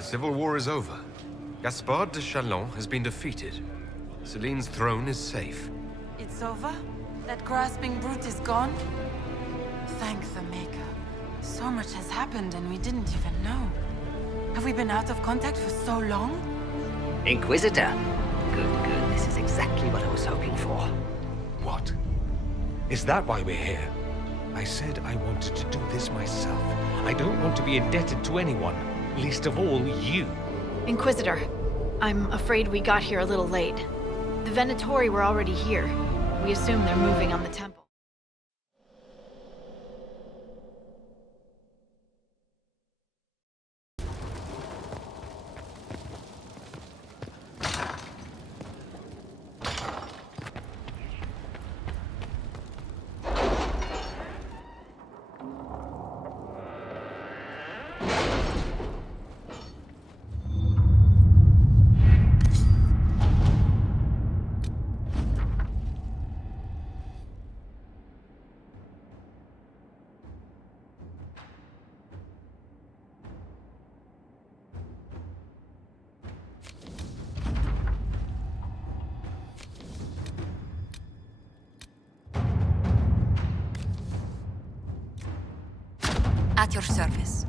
The civil war is over. Gaspard de Chalon has been defeated. Celine's throne is safe. It's over? That grasping brute is gone? Thank the Maker. So much has happened and we didn't even know. Have we been out of contact for so long? Inquisitor. Good, good. This is exactly what I was hoping for. What? Is that why we're here? I said I wanted to do this myself. I don't want to be indebted to anyone, least of all you. Inquisitor, I'm afraid we got here a little late. The Venatori were already here. We assume they're moving on the temple. At your service.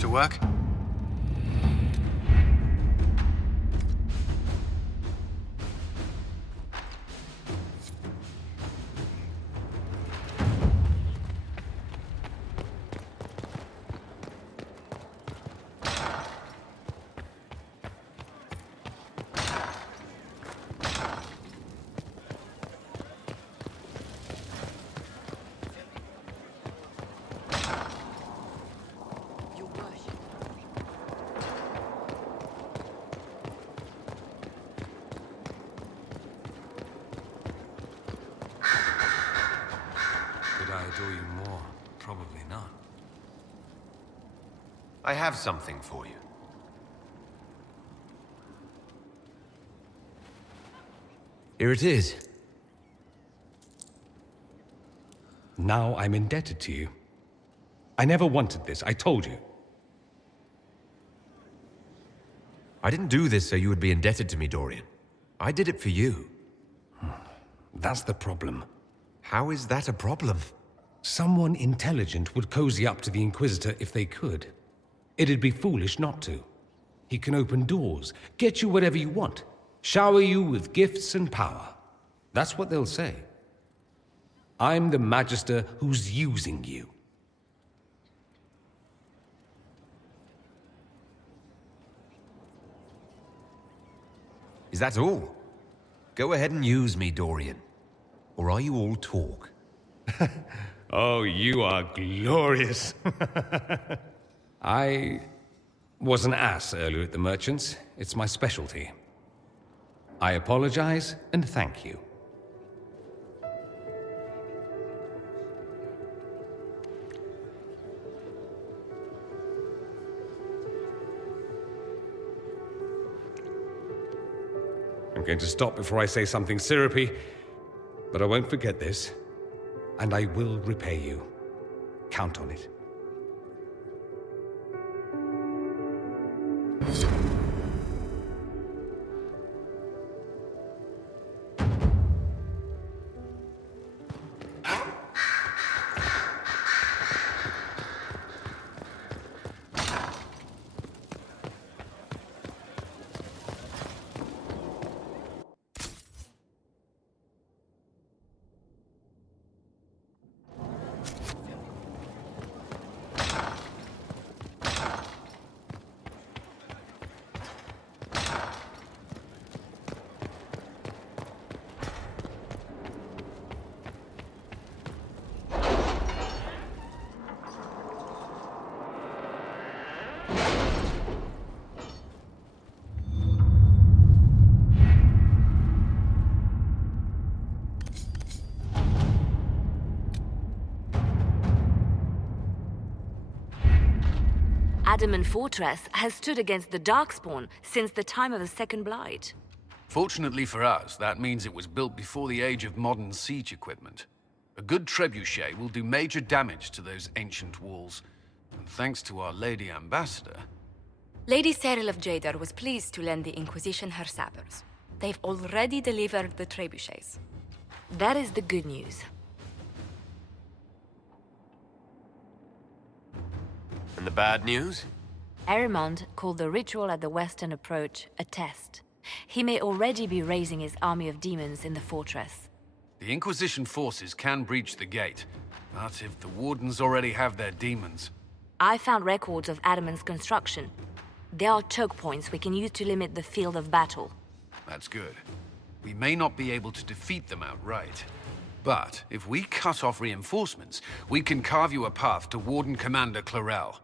To work? I have something for you. Here it is. Now I'm indebted to you. I never wanted this, I told you. I didn't do this so you would be indebted to me, Dorian. I did it for you. That's the problem. How is that a problem? Someone intelligent would cozy up to the Inquisitor if they could. It'd be foolish not to. He can open doors, get you whatever you want, shower you with gifts and power. That's what they'll say. I'm the Magister who's using you. Is that all? Go ahead and use me, Dorian. Or are you all talk? Oh, you are glorious. I was an ass earlier at the Merchants. It's my specialty. I apologize and thank you. I'm going to stop before I say something syrupy, but I won't forget this, and I will repay you. Count on it. Адамanт fortress has stood against the Darkspawn since the time of the Second Blight. Fortunately for us, that means it was built before the age of modern siege equipment. A good trebuchet will do major damage to those ancient walls. And thanks to our Lady Ambassador... Lady Cyril of Jadar was pleased to lend the Inquisition her sabers. They've already delivered the trebuchets. That is the good news. And the bad news? Arimond called the ritual at the western approach a test. He may already be raising his army of demons in the fortress. The Inquisition forces can breach the gate, but if the Wardens already have their demons... I found records of Adamant's construction. There are choke points we can use to limit the field of battle. That's good. We may not be able to defeat them outright. But if we cut off reinforcements, we can carve you a path to Warden Commander Clarel.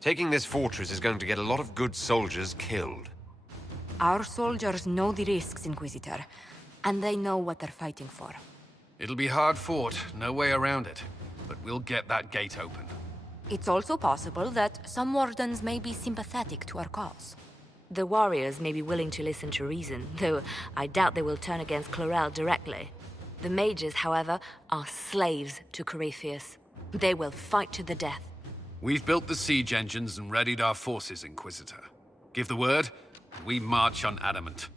Taking this fortress is going to get a lot of good soldiers killed. Our soldiers know the risks, Inquisitor, and they know what they're fighting for. It'll be hard fought, no way around it. But we'll get that gate open. It's also possible that some Wardens may be sympathetic to our cause. The warriors may be willing to listen to reason, though I doubt they will turn against Clarel directly. The mages, however, are slaves to Corifeus. They will fight to the death. We've built the siege engines and readied our forces, Inquisitor. Give the word, and we march on Адамант.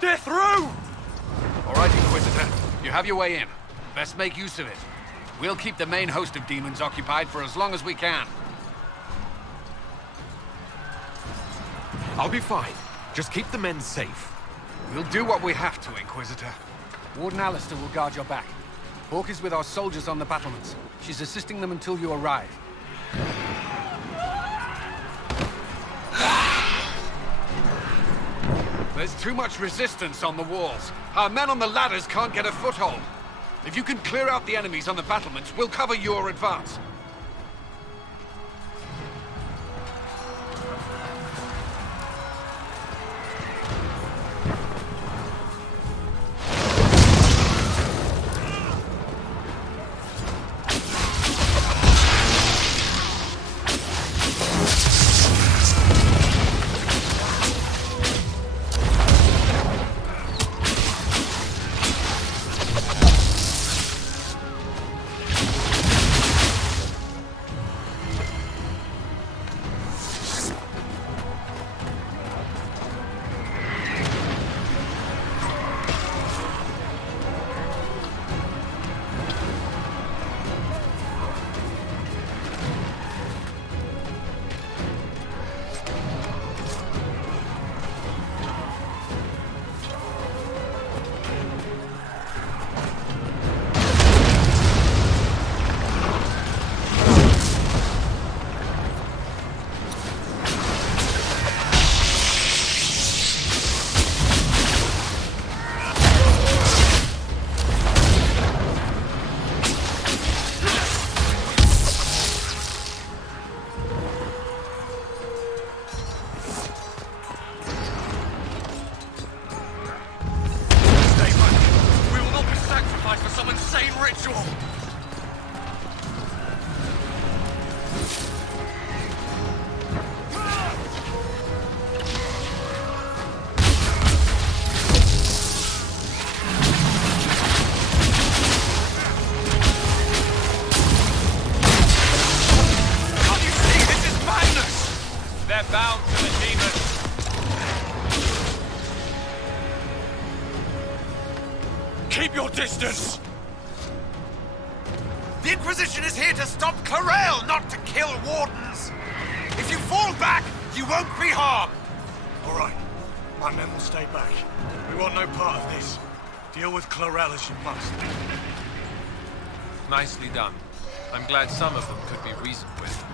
They're through! All right, Inquisitor. You have your way in. Best make use of it. We'll keep the main host of demons occupied for as long as we can. I'll be fine. Just keep the men safe. We'll do what we have to, Inquisitor. Warden Alistair will guard your back. Hawk is with our soldiers on the battlements. She's assisting them until you arrive. There's too much resistance on the walls. Our men on the ladders can't get a foothold. If you can clear out the enemies on the battlements, we'll cover your advance. Keep your distance! The Inquisition is here to stop Clarel, not to kill wardens! If you fall back, you won't be harmed! All right. My men will stay back. We want no part of this. Deal with Clarel as you must. Nicely done. I'm glad some of them could be reasoned with.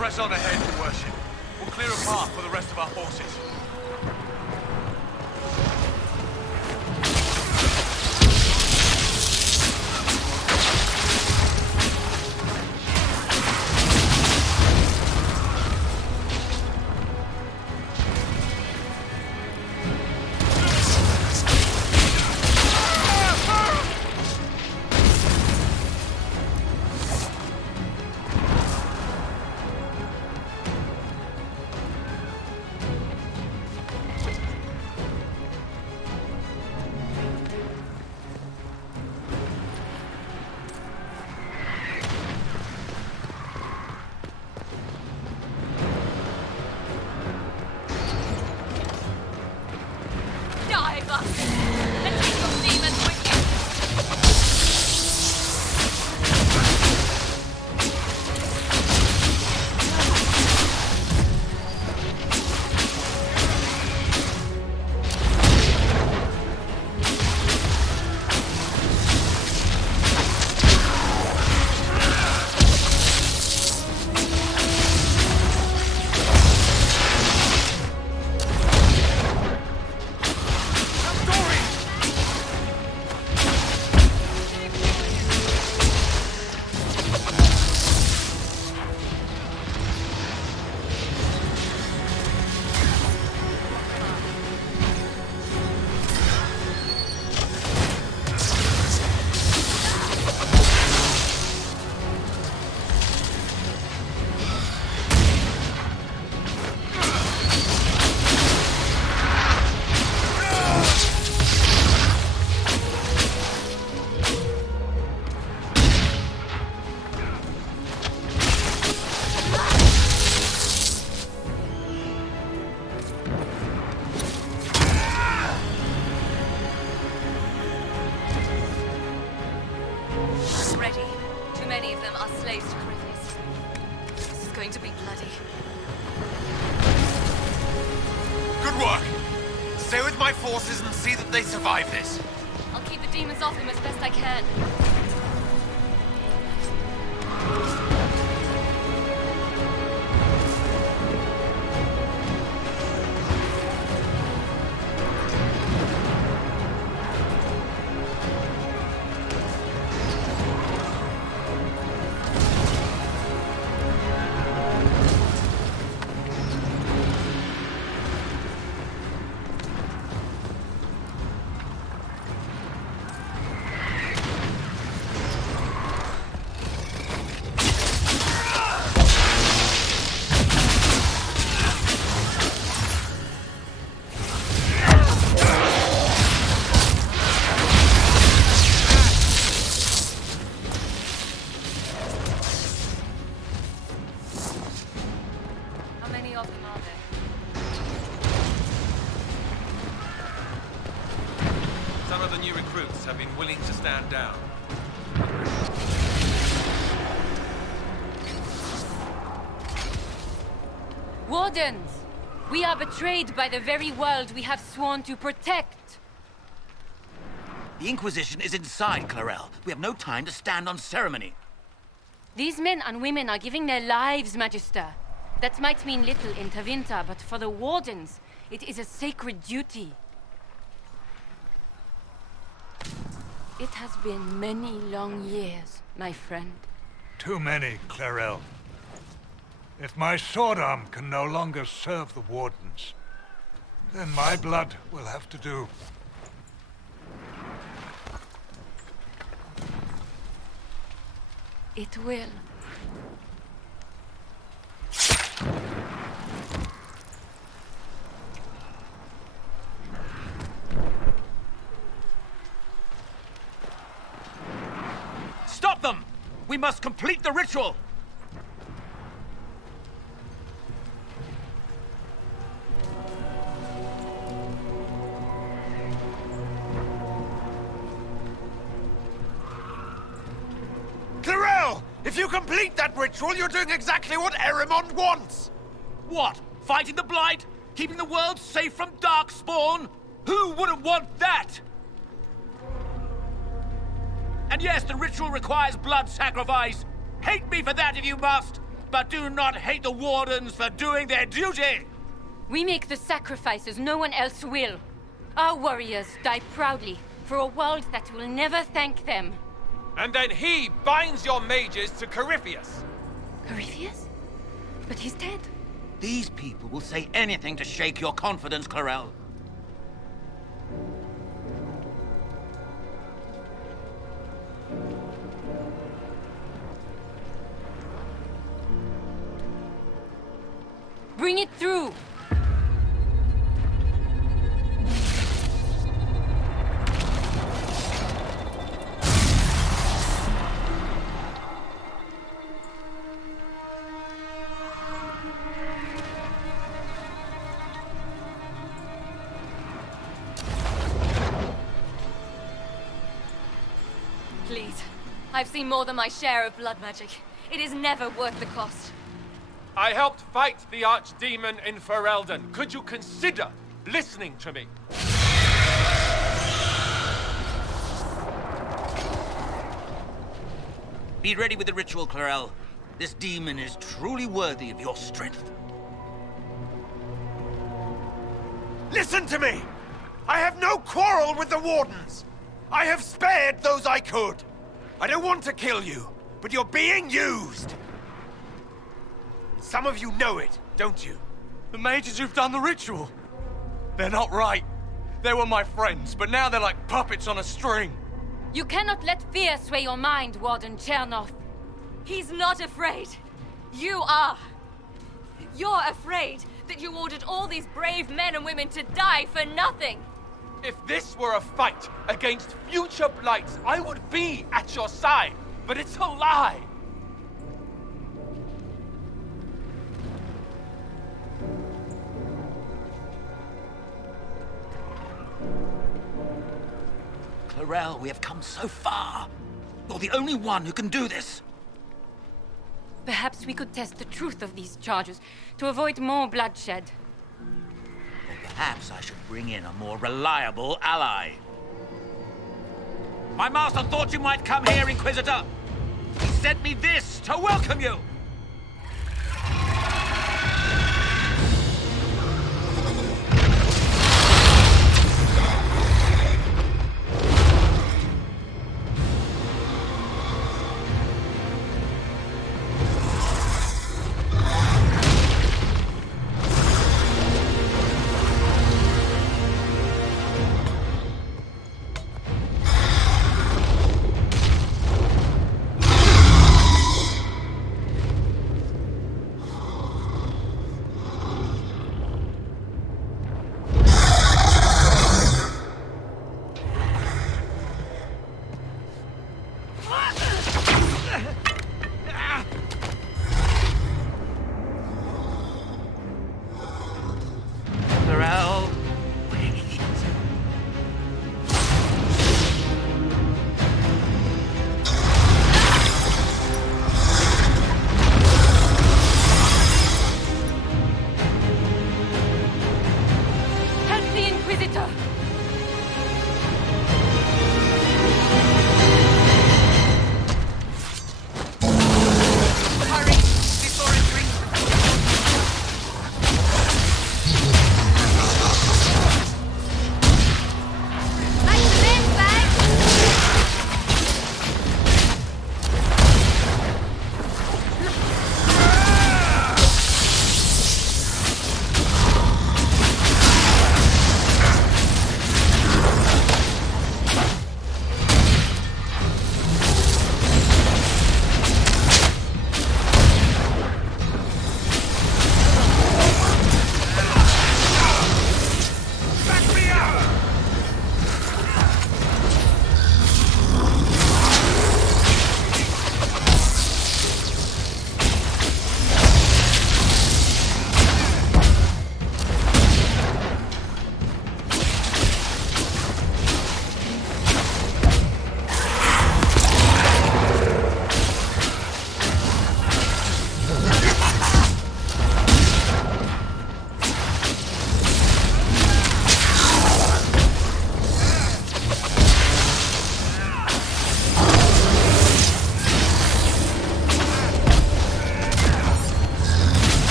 Press on ahead, Your Worship. We'll clear a path for the rest of our forces. forces and see that they survive this. I'll keep the demons off them as best I can. some of the new recruits have been willing to stand down. Wardens! We are betrayed by the very world we have sworn to protect. The Inquisition is inside, Clarel. We have no time to stand on ceremony. These men and women are giving their lives, Magister. That might mean little in Tavinta, but for the Wardens, it is a sacred duty. It has been many long years, my friend. Too many, Clarel. If my sword arm can no longer serve the Wardens, then my blood will have to do. It will. Stop them! We must complete the ritual! Clarel! If you complete that ritual, you're doing exactly what Erimond wants! What? Fighting the Blight? Keeping the world safe from Darkspawn? Who wouldn't want that? And yes, the ritual requires blood sacrifice. Hate me for that if you must, but do not hate the Wardens for doing their duty! We make the sacrifices no one else will. Our warriors die proudly for a world that will never thank them. And then he binds your mages to Corifeus. Corifeus? But he's dead. These people will say anything to shake your confidence, Clarel. Bring it through! Please. I've seen more than my share of blood magic. It is never worth the cost. I helped fight the archdemon in Ferelden. Could you consider listening to me? Be ready with the ritual, Clarel. This demon is truly worthy of your strength. Listen to me! I have no quarrel with the Wardens! I have spared those I could! I don't want to kill you, but you're being used! Some of you know it, don't you? The mages who've done the ritual. They're not right. They were my friends, but now they're like puppets on a string. You cannot let fear sway your mind, Warden Chernoff. He's not afraid. You are. You're afraid that you ordered all these brave men and women to die for nothing. If this were a fight against future blights, I would be at your side. But it's a lie. Clarel, we have come so far. You're the only one who can do this. Perhaps we could test the truth of these charges to avoid more bloodshed. Or perhaps I should bring in a more reliable ally. My master thought you might come here, Inquisitor. He sent me this to welcome you.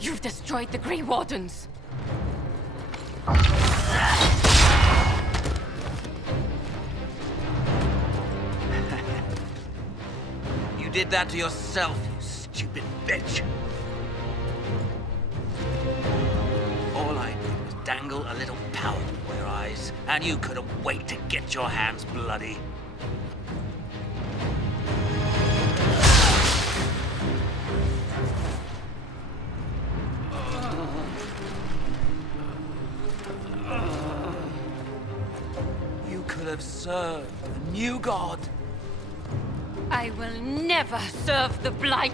You've destroyed the Grey Wardens. You did that to yourself, you stupid bitch. All I did was dangle a little power before your eyes, and you couldn't wait to get your hands bloody. You could have served a new god. I will never serve the Blight.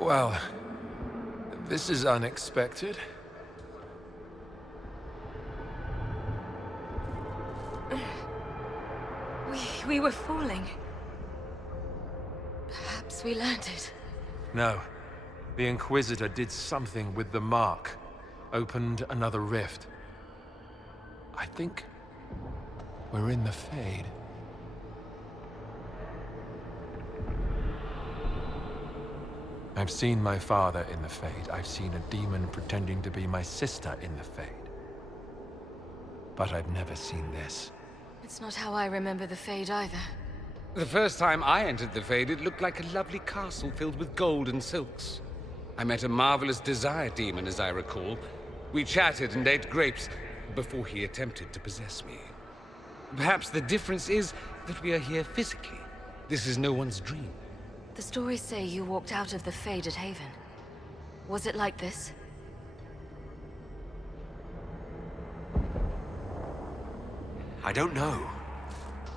Well, this is unexpected. We were falling. Perhaps we learned it. No. The Inquisitor did something with the mark. Opened another rift. I think we're in the Fade. I've seen my father in the Fade. I've seen a demon pretending to be my sister in the Fade. But I've never seen this. It's not how I remember the Fade either. The first time I entered the Fade, it looked like a lovely castle filled with gold and silks. I met a marvelous desire demon, as I recall. We chatted and ate grapes before he attempted to possess me. Perhaps the difference is that we are here physically. This is no one's dream. The stories say you walked out of the Fade at Haven. Was it like this? I don't know.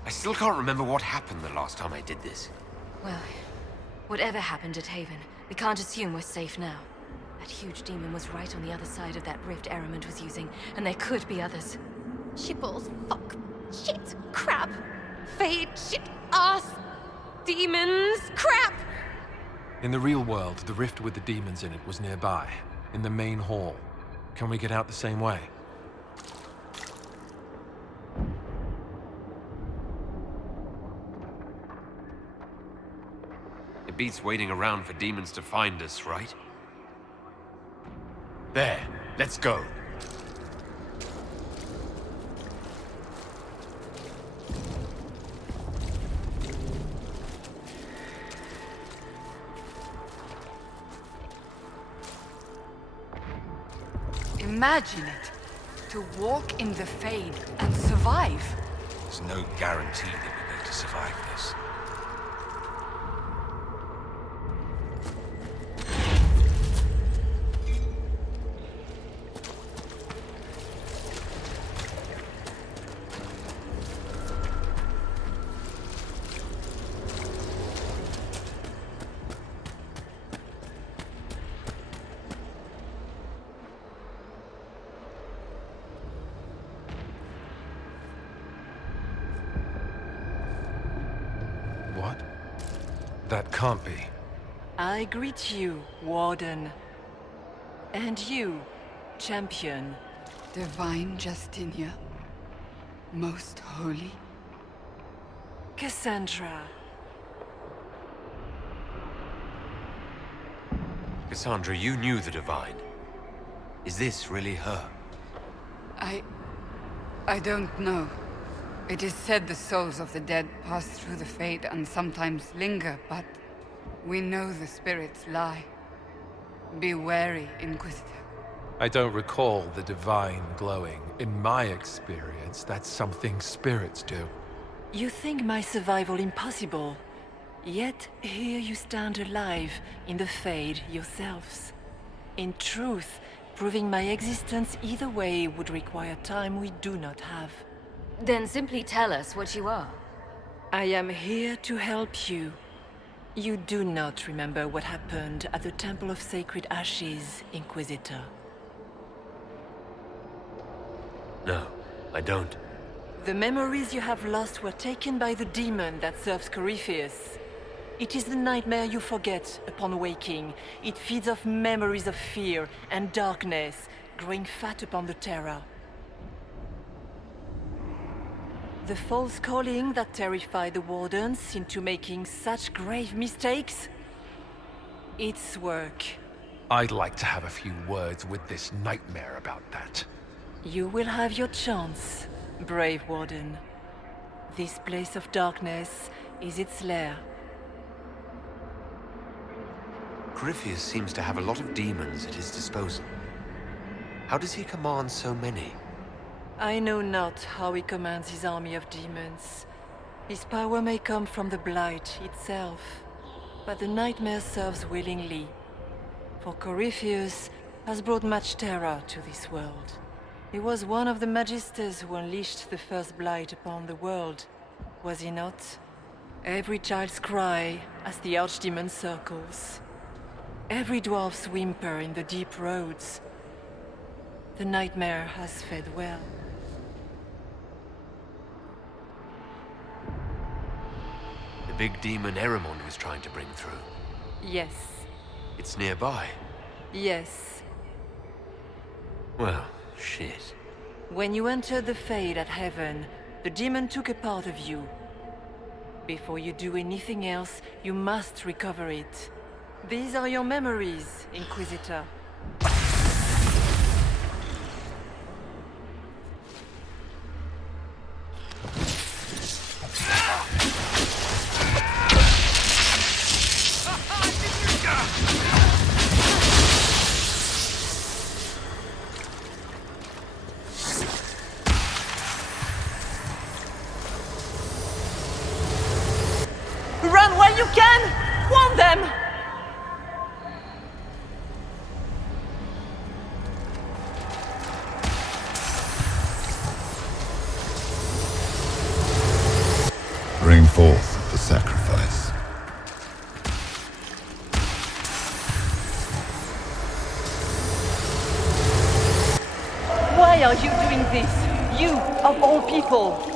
I still can't remember what happened the last time I did this. Well, whatever happened at Haven, we can't assume we're safe now. That huge demon was right on the other side of that rift Eramond was using, and there could be others. Shitballs, fuck, shit, crap, Fade, shit, ass, demons, crap! In the real world, the rift with the demons in it was nearby, in the main hall. Can we get out the same way? It beats waiting around for demons to find us, right? There, let's go. Imagine it. To walk in the Fade and survive. There's no guarantee that we're going to survive this. What? That can't be. I greet you, Warden. And you, Champion. Divine Justinia. Most holy. Cassandra. Cassandra, you knew the Divine. Is this really her? I don't know. It is said the souls of the dead pass through the Fade and sometimes linger, but we know the spirits lie. Be wary, Inquisitor. I don't recall the Divine glowing. In my experience, that's something spirits do. You think my survival impossible, yet here you stand alive in the Fade yourselves. In truth, proving my existence either way would require time we do not have. Then simply tell us what you are. I am here to help you. You do not remember what happened at the Temple of Sacred Ashes, Inquisitor. No, I don't. The memories you have lost were taken by the demon that serves Corifeia. It is the nightmare you forget upon waking. It feeds off memories of fear and darkness, growing fat upon the terror. The false calling that terrified the Wardens into making such grave mistakes? Its work. I'd like to have a few words with this nightmare about that. You will have your chance, brave Warden. This place of darkness is its lair. Corifeia seems to have a lot of demons at his disposal. How does he command so many? I know not how he commands his army of demons. His power may come from the Blight itself, but the nightmare serves willingly. For Corifeia has brought much terror to this world. He was one of the Magisters who unleashed the first Blight upon the world, was he not? Every child's cry as the Archdemon circles. Every dwarf's whimper in the deep roads. The nightmare has fed well. The big demon Eramond was trying to bring through. Yes. It's nearby. Yes. Well, shit. When you entered the Fade at Heaven, the demon took a part of you. Before you do anything else, you must recover it. These are your memories, Inquisitor. Run while you can! Warn them! Bring forth the sacrifice. Why are you doing this? You, of all people!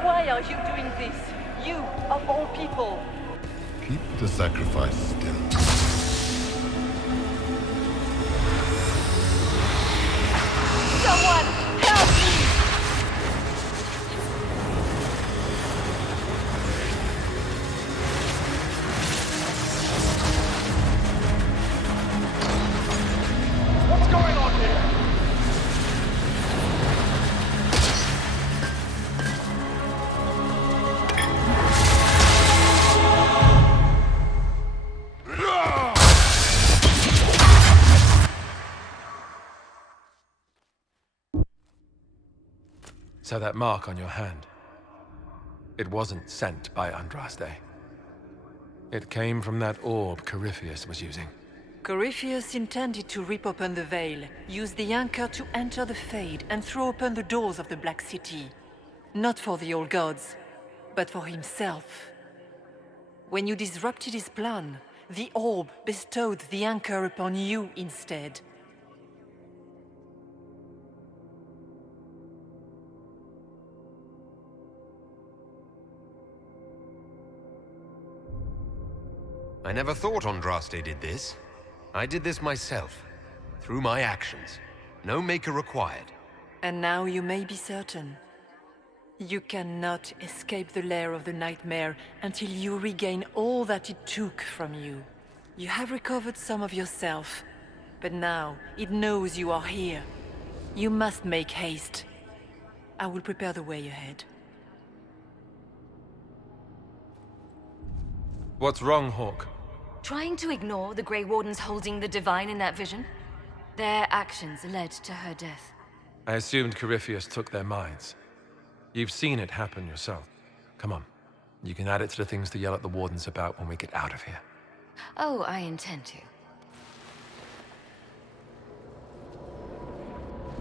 Why are you doing this? You, of all people! Keep the sacrifice still. Someone, help me! What's going on here? So that mark on your hand, it wasn't sent by Andraste. It came from that orb Corifeus was using. Corifeus intended to rip open the veil, use the anchor to enter the Fade, and throw open the doors of the Black City. Not for the old gods, but for himself. When you disrupted his plan, the orb bestowed the anchor upon you instead. I never thought Andraste did this. I did this myself, through my actions. No maker required. And now you may be certain. You cannot escape the lair of the nightmare until you regain all that it took from you. You have recovered some of yourself, but now it knows you are here. You must make haste. I will prepare the way ahead. What's wrong, Hawk? Trying to ignore the Grey Wardens holding the Divine in that vision? Their actions led to her death. I assumed Corifeus took their minds. You've seen it happen yourself. Come on. You can add it to the things to yell at the Wardens about when we get out of here. Oh, I intend to.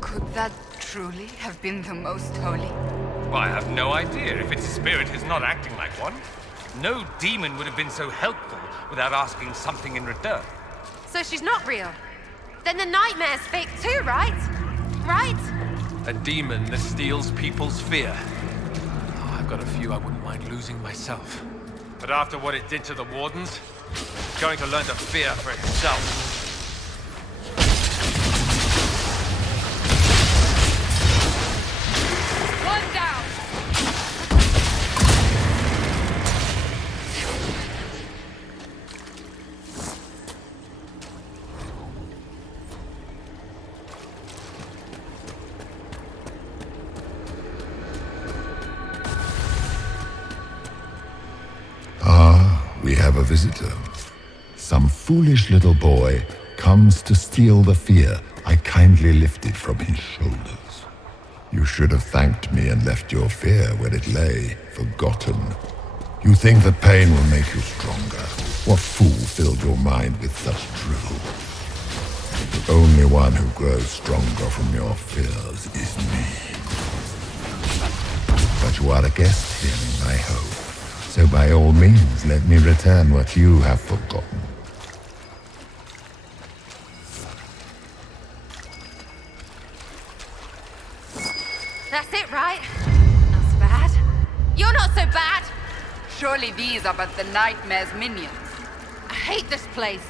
Could that truly have been the Most Holy? Well, I have no idea if its spirit is not acting like one. No demon would have been so helpful without asking something in return. So she's not real? Then the nightmare's fake too, right? Right? A demon that steals people's fear. Oh, I've got a few I wouldn't mind losing myself. But after what it did to the Wardens, it's going to learn to fear for itself. One down! We have a visitor. Some foolish little boy comes to steal the fear I kindly lifted from his shoulders. You should have thanked me and left your fear where it lay, forgotten. You think that pain will make you stronger. What fool filled your mind with such drivel? The only one who grows stronger from your fears is me. But you are a guest here in my home. So by all means, let me return what you have forgotten. That's it, right? Not so bad. You're not so bad! Surely these are but the nightmare's minions. I hate this place.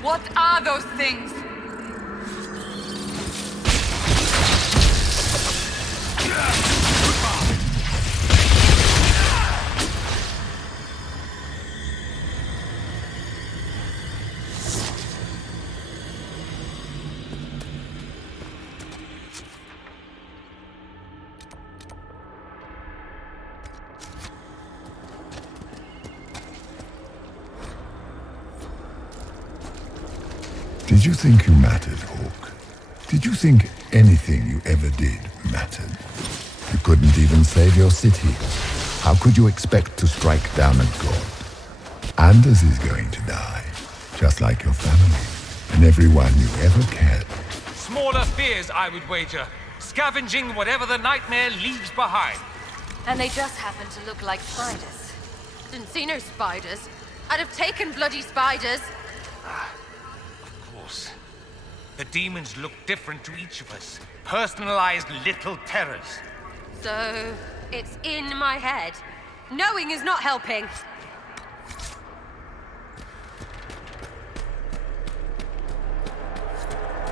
What are those things? Did you think you mattered, Hawk? Did you think anything you ever did mattered? You couldn't even save your city. How could you expect to strike down a god? Anders is going to die, just like your family, and everyone you ever cared. Smaller spheres, I would wager. Scavenging whatever the nightmare leaves behind. And they just happen to look like spiders. Didn't see no spiders. I'd have taken bloody spiders. Of course. The demons look different to each of us. Personalized little terrors. So, it's in my head. Knowing is not helping.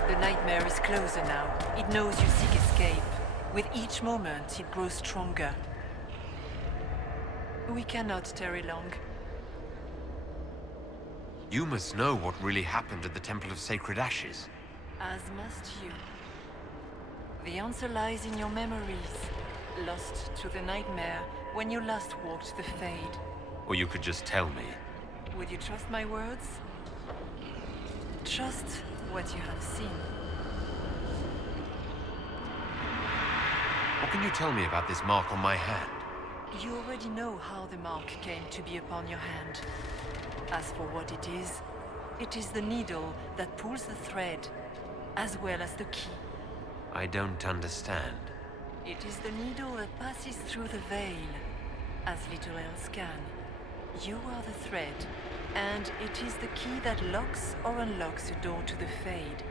The nightmare is closer now. It knows you seek escape. With each moment, it grows stronger. We cannot tarry long. You must know what really happened at the Temple of Sacred Ashes. As must you. The answer lies in your memories, lost to the nightmare when you last walked the Fade. Or you could just tell me. Would you trust my words? Trust what you have seen. What can you tell me about this mark on my hand? You already know how the mark came to be upon your hand. As for what it is the needle that pulls the thread, as well as the key. I don't understand. It is the needle that passes through the veil, as little else can. You are the thread, and it is the key that locks or unlocks the door to the Fade.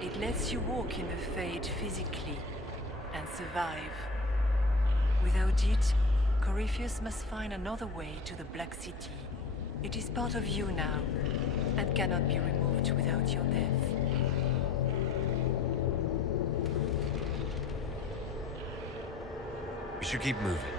It lets you walk in the Fade physically, and survive. Without it, Corifeus must find another way to the Black City. It is part of you now, and cannot be removed without your death. We should keep moving.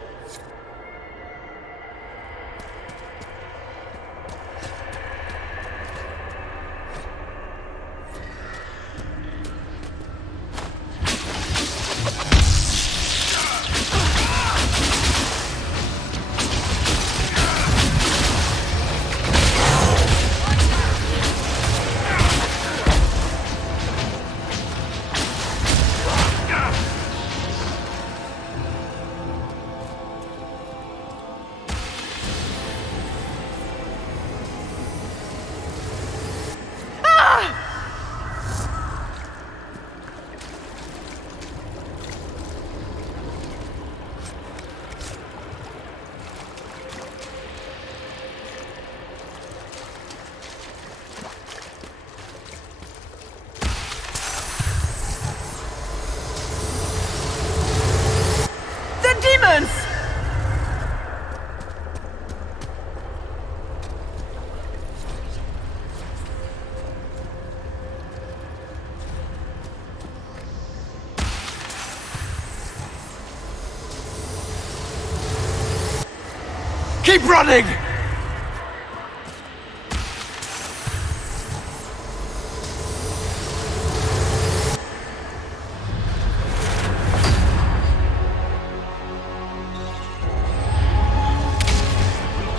Keep running!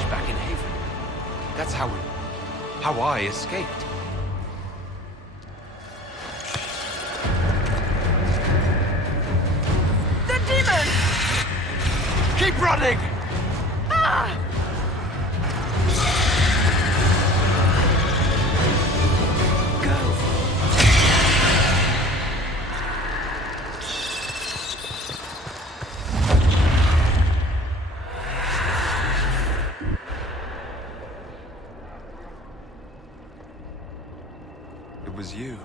Back in Haven. That's how I escaped. The demon! Keep running! It was you.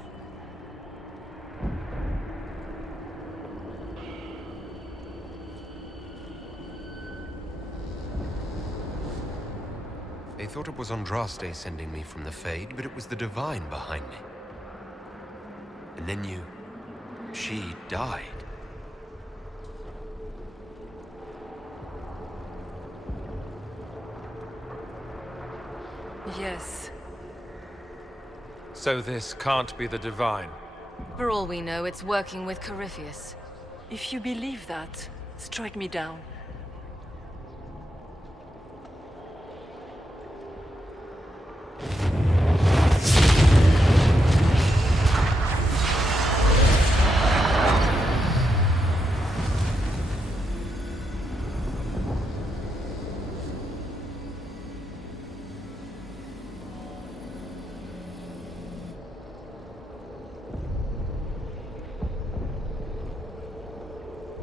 They thought it was Andraste sending me from the Fade, but it was the Divine behind me. And then she died. Yes. So this can't be the Divine. For all we know, it's working with Corifeus. If you believe that, strike me down.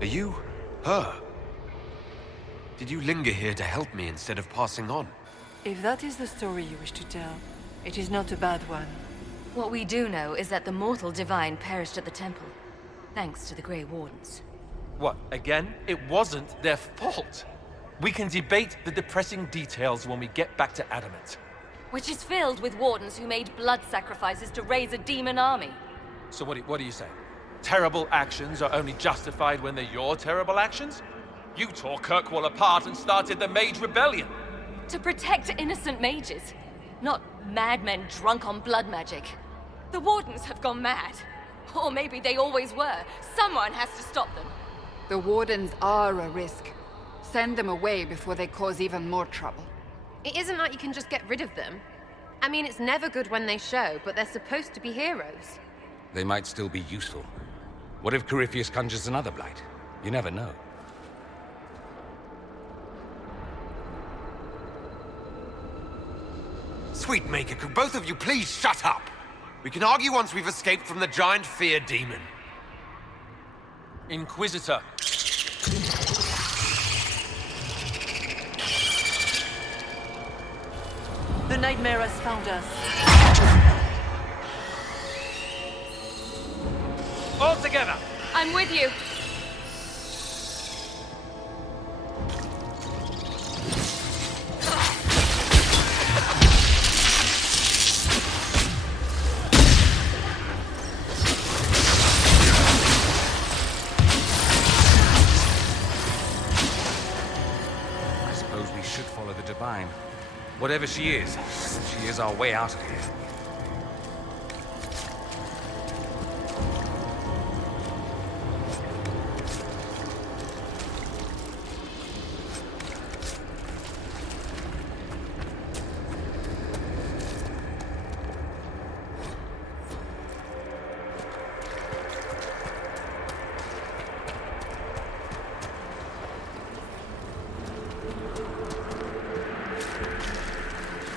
Are you her? Did you linger here to help me instead of passing on? If that is the story you wish to tell, it is not a bad one. What we do know is that the mortal divine perished at the temple, thanks to the Grey Wardens. What, again? It wasn't their fault. We can debate the depressing details when we get back to Адамант. Which is filled with wardens who made blood sacrifices to raise a demon army. So what do you say? Terrible actions are only justified when they're your terrible actions? You tore Kirkwall apart and started the Mage Rebellion. To protect innocent mages, not madmen drunk on blood magic. The wardens have gone mad. Or maybe they always were. Someone has to stop them. The wardens are a risk. Send them away before they cause even more trouble. It isn't like you can just get rid of them. I mean, it's never good when they show, but they're supposed to be heroes. They might still be useful. What if Corypheus conjures another blight? You never know. Sweet Maker, could both of you please shut up? We can argue once we've escaped from the giant fear demon. Inquisitor. The nightmare has found us. All together! I'm with you. I suppose we should follow the Divine. Whatever she is our way out of here.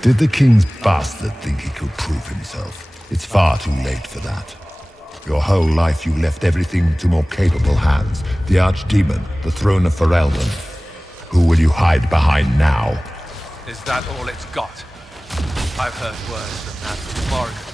Did the king's bastard think he could prove himself? It's far too late for that. Your whole life you left everything to more capable hands. The archdemon, the throne of Ferelden. Who will you hide behind now? Is that all it's got? I've heard worse than that from Morgan.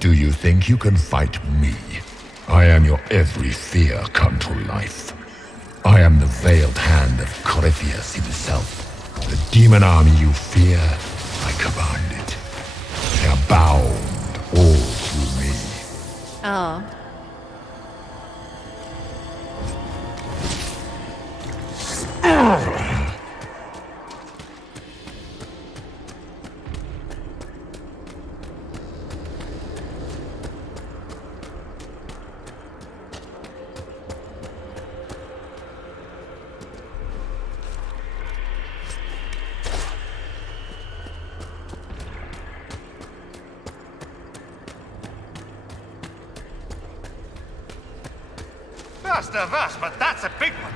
Do you think you can fight me? I am your every fear come to life. I am the veiled hand of Corifeus himself. The demon army you fear, I command it. They are bound all through me. Ah. First of us, but that's a big one.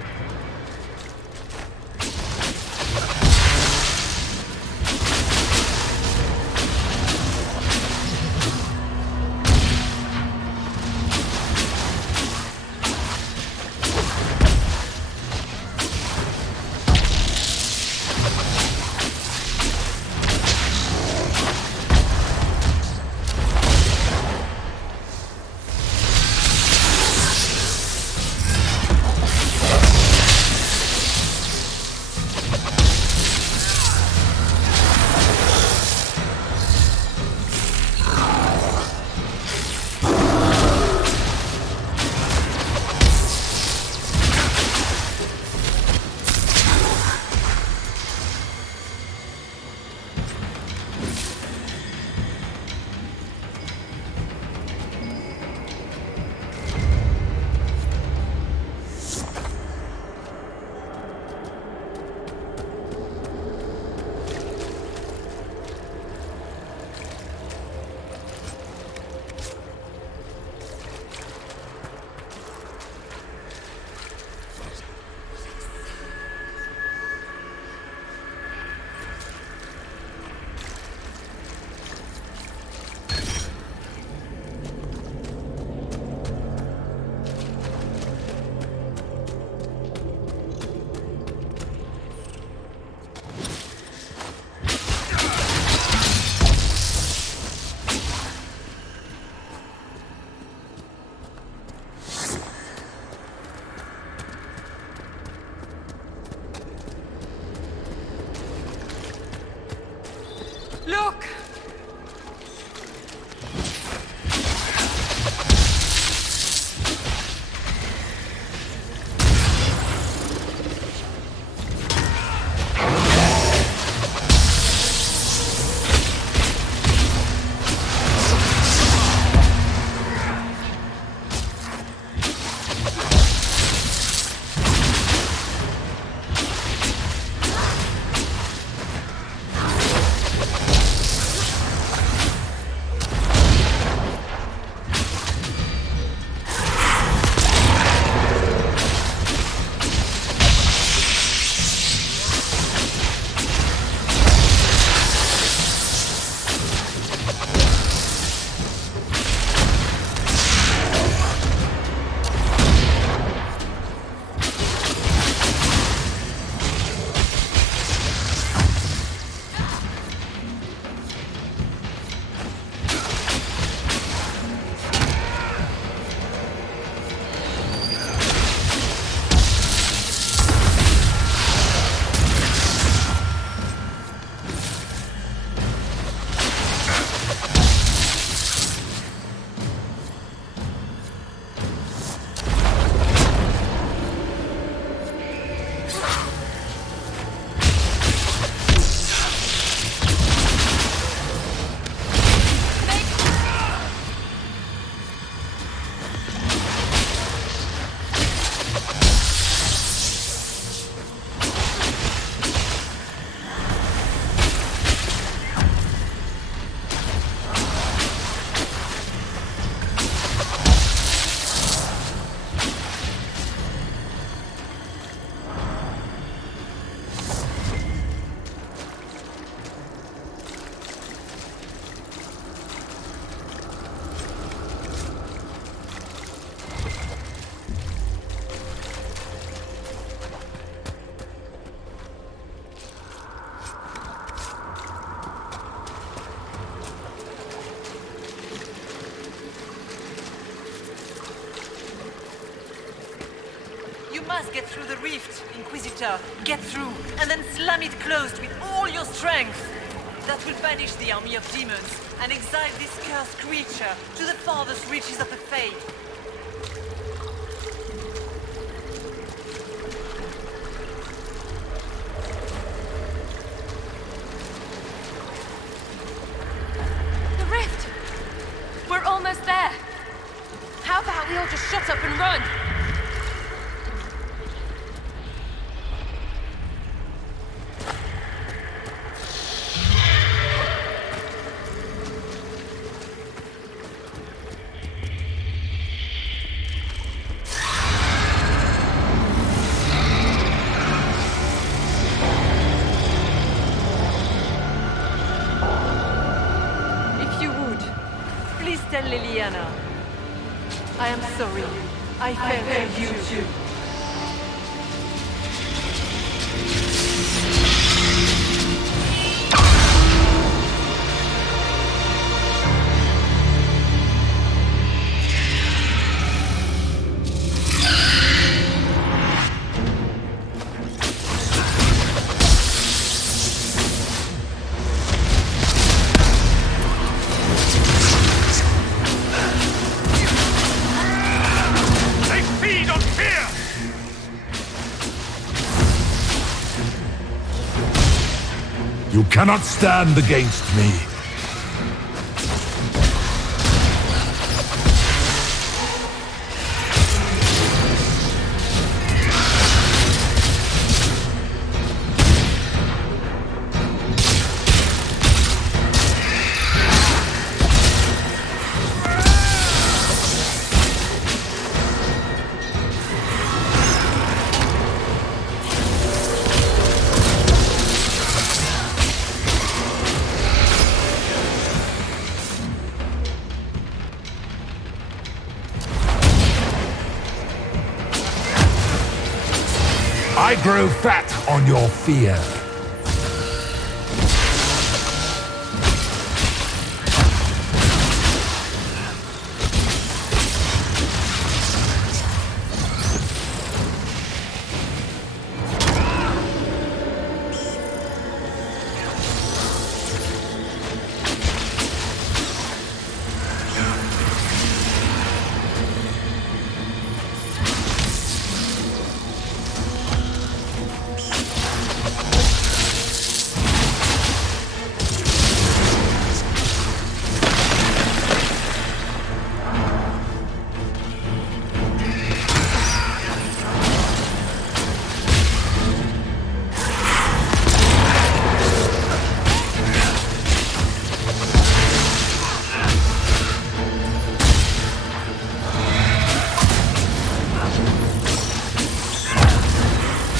must get through the rift, Inquisitor. Get through, and then slam it closed with all your strength. That will banish the army of demons and exile this cursed creature to the farthest reaches of the Fade. The rift! We're almost there. How about we all just shut up and run? I am sorry. I failed you too. You cannot stand against me. I grow fat on your fear.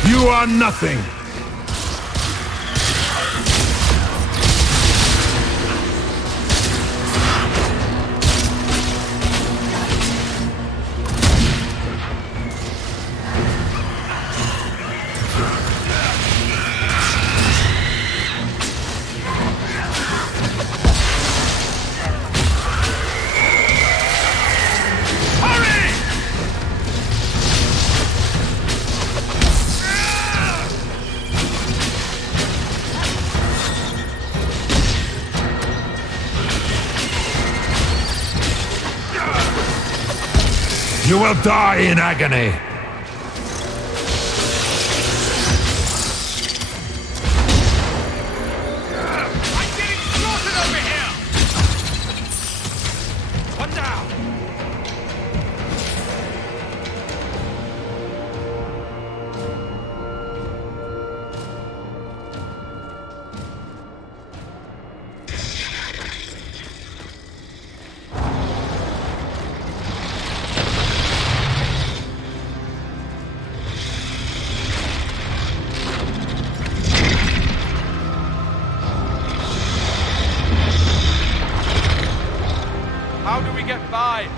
You are nothing. You will die in agony. I'm getting slaughtered over here! One down! How do we get by?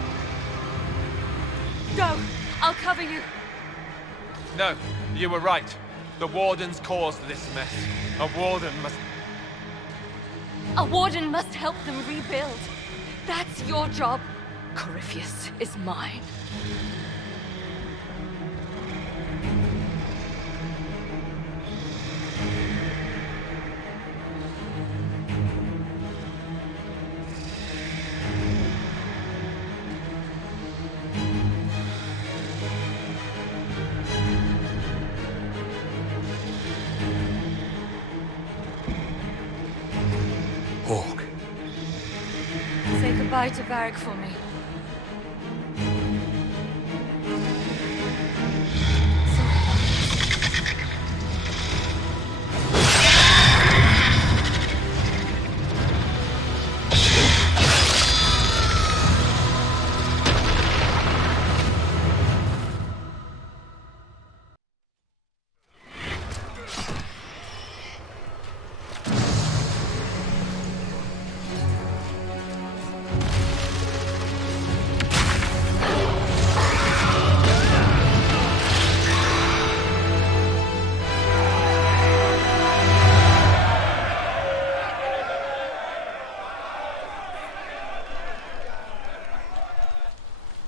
Go! I'll cover you. No, you were right. The Wardens caused this mess. A Warden must... A warden must help them rebuild. That's your job. Corifeus is mine. Light a barrack for me.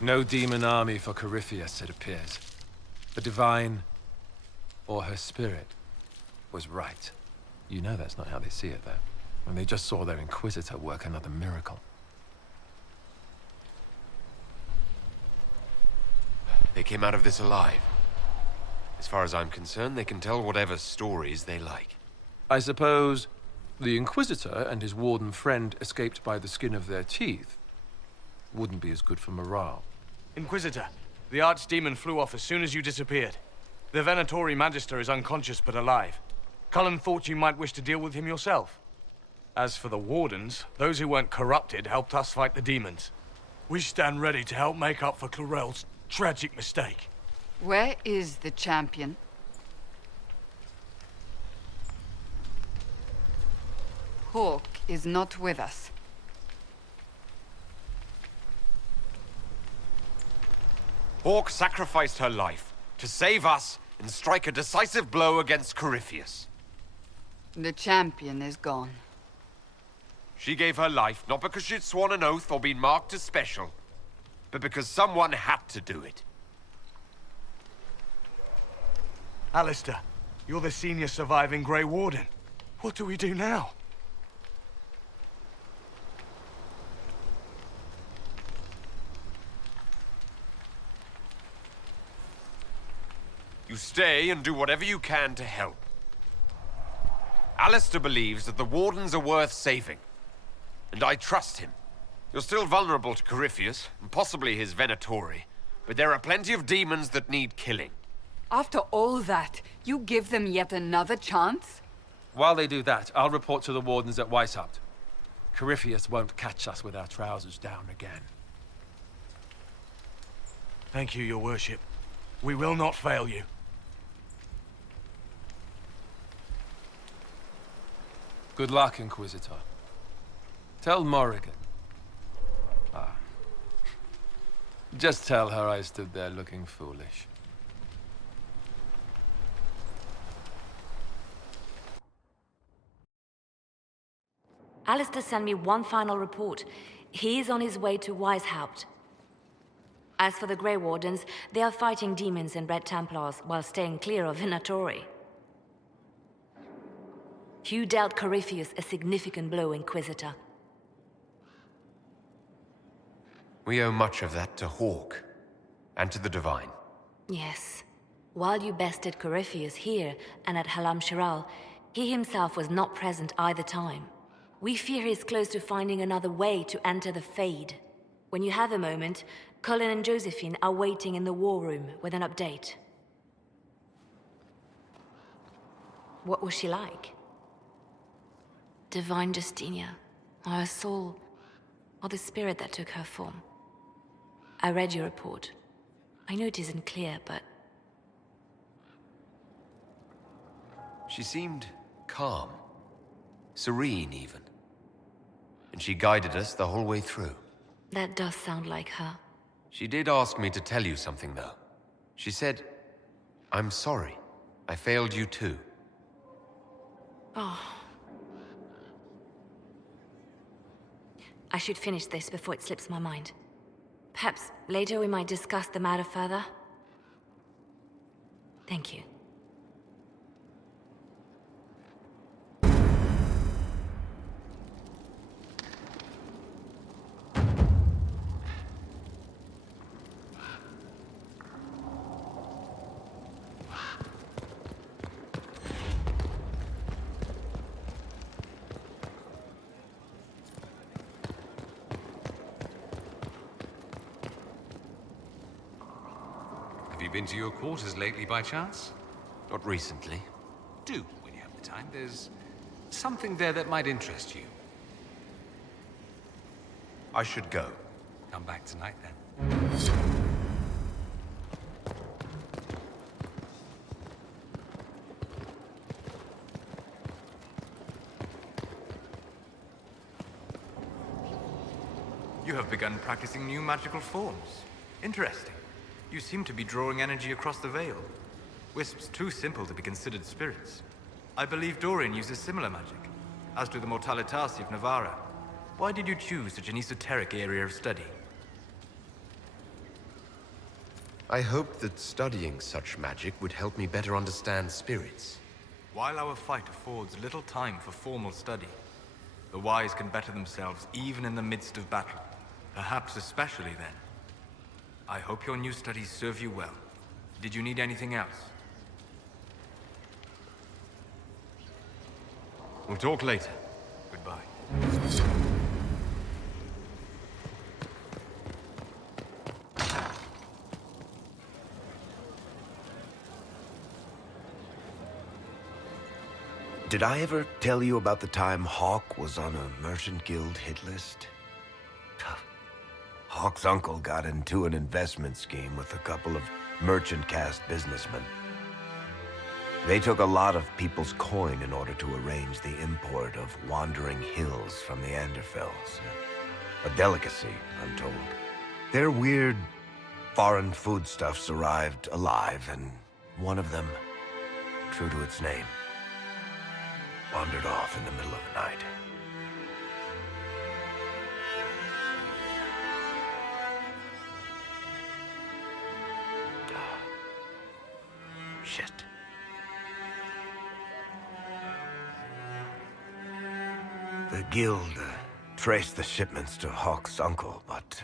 No demon army for Corifeia, it appears. The Divine, or her spirit, was right. You know that's not how they see it, though. When they just saw their Inquisitor work another miracle. They came out of this alive. As far as I'm concerned, they can tell whatever stories they like. I suppose the Inquisitor and his warden friend escaped by the skin of their teeth. Wouldn't be as good for morale. Inquisitor, the Archdemon flew off as soon as you disappeared. The Venatori Magister is unconscious but alive. Cullen thought you might wish to deal with him yourself. As for the Wardens, those who weren't corrupted helped us fight the demons. We stand ready to help make up for Clarel's tragic mistake. Where is the champion? Hawk is not with us. Hawk sacrificed her life to save us and strike a decisive blow against Corifeus. The champion is gone. She gave her life not because she'd sworn an oath or been marked as special, but because someone had to do it. Alistair, you're the senior surviving Grey Warden. What do we do now? You stay and do whatever you can to help. Alistair believes that the Wardens are worth saving, and I trust him. You're still vulnerable to Corifeus, and possibly his Venatori, but there are plenty of demons that need killing. After all that, you give them yet another chance? While they do that, I'll report to the Wardens at Weishaupt. Corifeus won't catch us with our trousers down again. Thank you, your worship. We will not fail you. Good luck, Inquisitor. Tell Morrigan. Just tell her I stood there looking foolish. Alistair sent me one final report. He is on his way to Weishaupt. As for the Grey Wardens, they are fighting demons and Red Templars while staying clear of Venatori. You dealt Corifeus a significant blow, Inquisitor. We owe much of that to Hawk, and to the Divine. Yes. While you bested Corifeus here and at Halam Shiral, he himself was not present either time. We fear he's close to finding another way to enter the Fade. When you have a moment, Cullen and Josephine are waiting in the war room with an update. What was she like? Divine Justinia, or her soul, or the spirit that took her form. I read your report. I know it isn't clear, but... She seemed calm, serene even. And she guided us the whole way through. That does sound like her. She did ask me to tell you something, though. She said, "I'm sorry. I failed you too." Oh. I should finish this before it slips my mind. Perhaps later we might discuss the matter further. Thank you. Have you been to your quarters lately by chance? Not recently. Do, when you have the time. There's something there that might interest you. I should go. Come back tonight, then. You have begun practicing new magical forms. Interesting. You seem to be drawing energy across the veil. Wisps too simple to be considered spirits. I believe Dorian uses similar magic, as do the Mortalitasi of Navarra. Why did you choose such an esoteric area of study? I hoped that studying such magic would help me better understand spirits. While our fight affords little time for formal study, the wise can better themselves even in the midst of battle. Perhaps especially then. I hope your new studies serve you well. Did you need anything else? We'll talk later. Goodbye. Did I ever tell you about the time Hawk was on a Merchant Guild hit list? Hawk's uncle got into an investment scheme with a couple of merchant caste businessmen. They took a lot of people's coin in order to arrange the import of wandering hills from the Anderfells. A delicacy, I'm told. Their weird foreign foodstuffs arrived alive, and one of them, true to its name, wandered off in the middle of the night. Shit. The guild traced the shipments to Hawk's uncle, but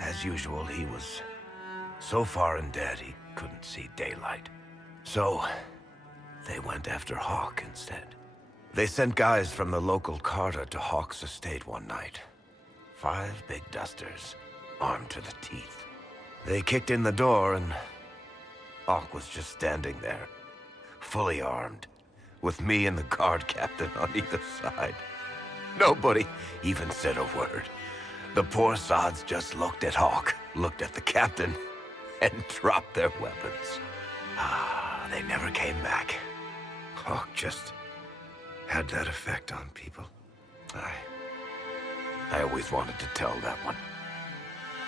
as usual, he was so far in debt he couldn't see daylight. So they went after Hawk instead. They sent guys from the local carter to Hawk's estate one night. 5 big dusters, armed to the teeth. They kicked in the door and Hawk was just standing there, fully armed, with me and the guard captain on either side. Nobody even said a word. The poor sods just looked at Hawk, looked at the captain, and dropped their weapons. They never came back. Hawk just had that effect on people. I always wanted to tell that one.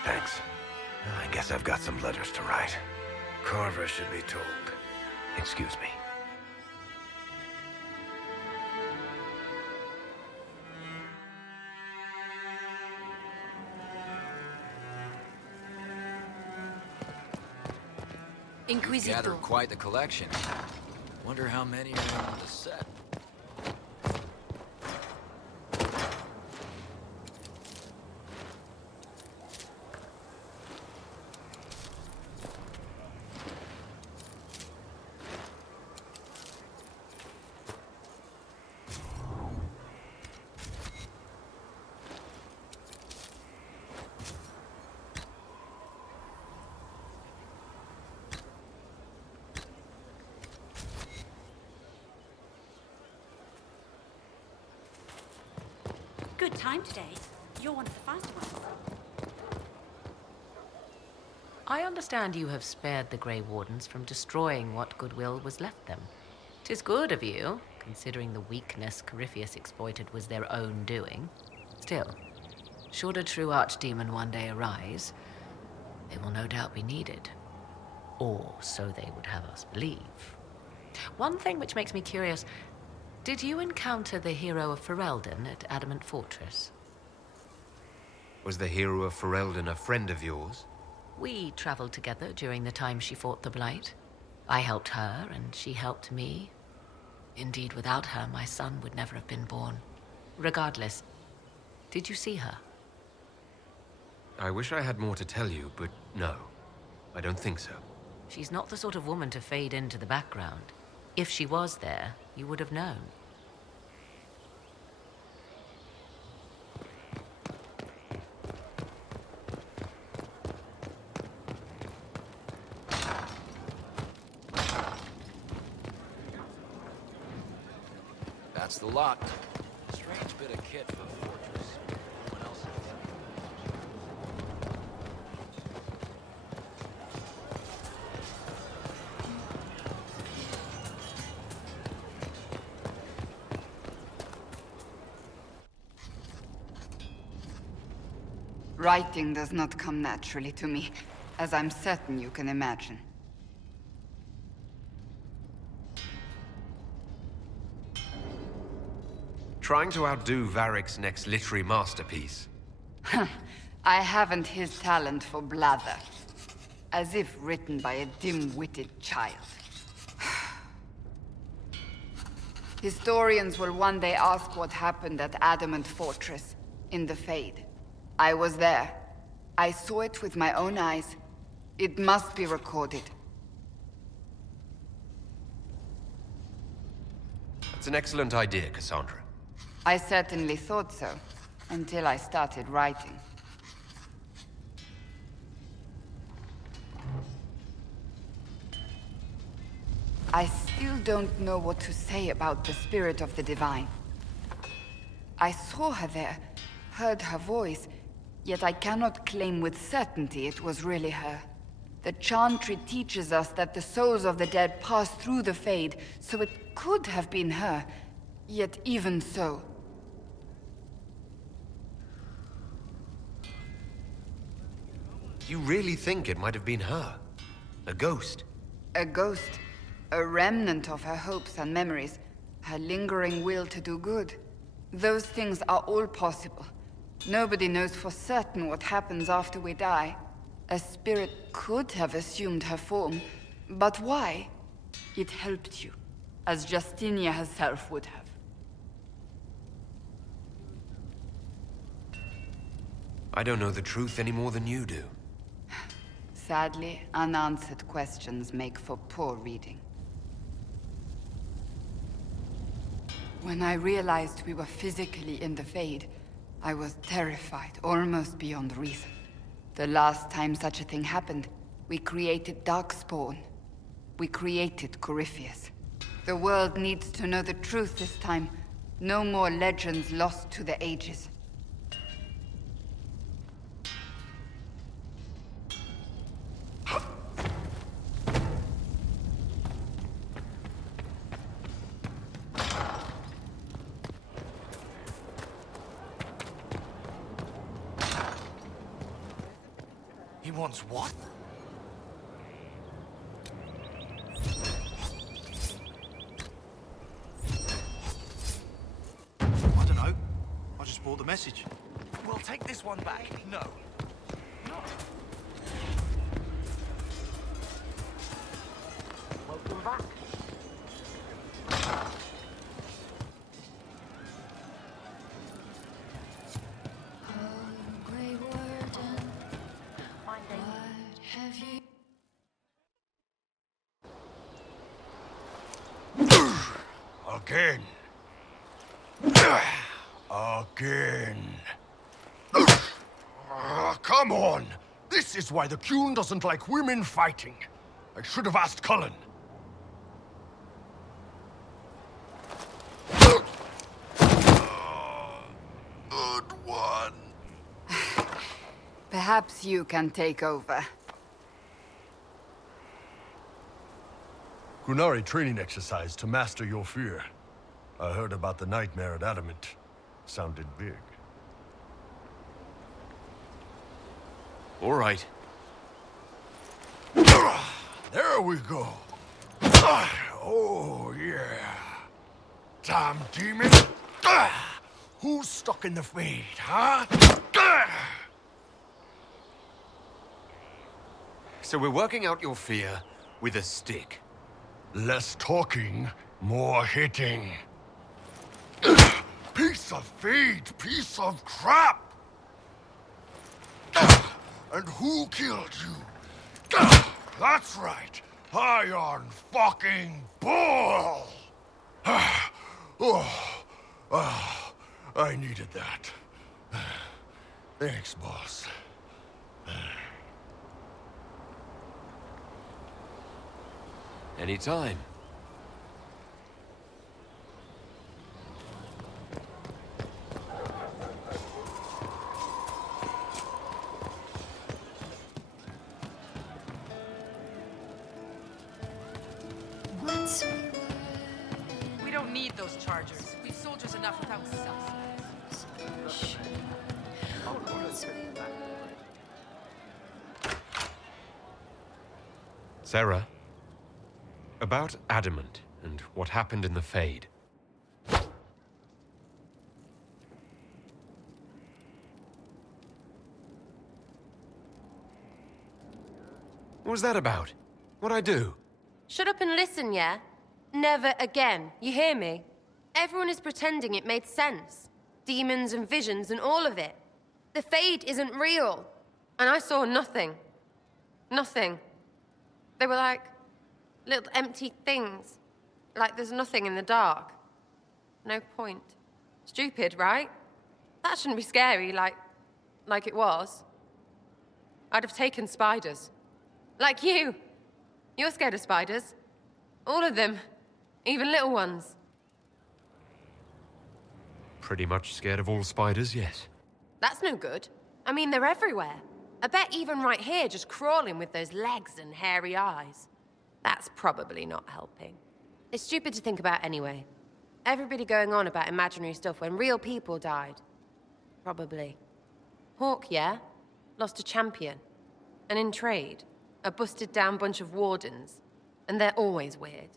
Thanks. I guess I've got some letters to write. Carver should be told. Excuse me. Inquisitor. Gathered quite the collection. Wonder how many are on the set. Good time today. You're one of the fast ones. I understand you have spared the Grey Wardens from destroying what goodwill was left them. 'Tis good of you, considering the weakness Corifeus exploited was their own doing. Still, should a true archdemon one day arise, they will no doubt be needed. Or so they would have us believe. One thing which makes me curious, did you encounter the hero of Ferelden at Adamant Fortress? Was the hero of Ferelden a friend of yours? We traveled together during the time she fought the Blight. I helped her, and she helped me. Indeed, without her, my son would never have been born. Regardless, did you see her? I wish I had more to tell you, but no. I don't think so. She's not the sort of woman to fade into the background. If she was there, you would have known. That's the lot. Strange bit of kit for a fortress. No one else has it. Writing does not come naturally to me, as I'm certain you can imagine. Trying to outdo Varric's next literary masterpiece. I haven't his talent for blather. As if written by a dim-witted child. Historians will one day ask what happened at Адамант Fortress, in the Fade. I was there. I saw it with my own eyes. It must be recorded. That's an excellent idea, Cassandra. I certainly thought so, until I started writing. I still don't know what to say about the spirit of the divine. I saw her there, heard her voice, yet I cannot claim with certainty it was really her. The chantry teaches us that the souls of the dead pass through the Fade, so it could have been her, yet even so. You really think it might have been her? A ghost? A ghost. A remnant of her hopes and memories. Her lingering will to do good. Those things are all possible. Nobody knows for certain what happens after we die. A spirit could have assumed her form, but why? It helped you, as Justinia herself would have. I don't know the truth any more than you do. Sadly, unanswered questions make for poor reading. When I realized we were physically in the Fade, I was terrified, almost beyond reason. The last time such a thing happened, we created Darkspawn. We created Corifeus. The world needs to know the truth this time. No more legends lost to the ages. He wants what? I don't know. I just brought the message. We'll take this one back. No. Not. Welcome back. Again. Again. Come on! This is why the Qun doesn't like women fighting. I should have asked Cullen. Good one. Perhaps you can take over. Qunari training exercise to master your fear. I heard about the nightmare at Адамант. Sounded big. All right. There we go. Oh, yeah. Damn demon. Who's stuck in the Fade, huh? So we're working out your fear with a stick. Less talking, more hitting. Piece of Fade, piece of crap! And who killed you? That's right, Iron fucking Bull! I needed that. Thanks, boss. Anytime. those chargers. We've soldiers enough without cells. Sarah, about Adamant and what happened in the Fade. What was that about? What'd I do? Shut up and listen, yeah? Never again. You hear me? Everyone is pretending it made sense. Demons and visions and all of it. The Fade isn't real. And I saw nothing. Nothing. They were like little empty things. Like there's nothing in the dark. No point. Stupid, right? That shouldn't be scary, like it was. I'd have taken spiders. Like you. You're scared of spiders. All of them. Even little ones. Pretty much scared of all spiders, yes. That's no good. I mean, they're everywhere. I bet even right here, just crawling with those legs and hairy eyes. That's probably not helping. It's stupid to think about anyway. Everybody going on about imaginary stuff when real people died. Probably. Hawk, yeah? Lost a champion. And in trade, a busted down bunch of wardens. And they're always weird.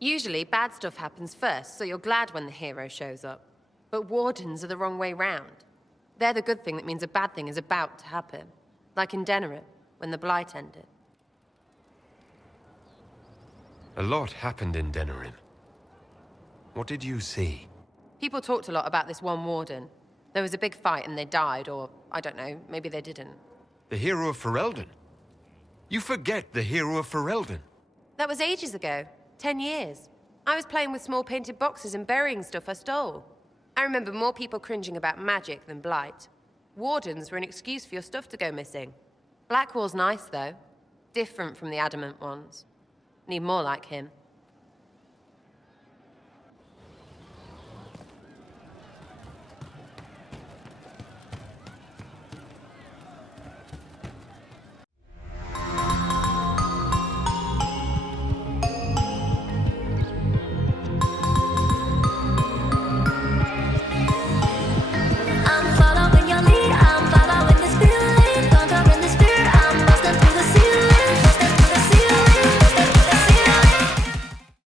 Usually, bad stuff happens first, so you're glad when the hero shows up. But wardens are the wrong way round. They're the good thing that means a bad thing is about to happen. Like in Denerim, when the Blight ended. A lot happened in Denerim. What did you see? People talked a lot about this one warden. There was a big fight and they died, or, I don't know, maybe they didn't. The hero of Ferelden? You forget the hero of Ferelden. That was ages ago. 10 years. I was playing with small painted boxes and burying stuff I stole. I remember more people cringing about magic than Blight. Wardens were an excuse for your stuff to go missing. Blackwall's nice, though. Different from the Adamant ones. Need more like him.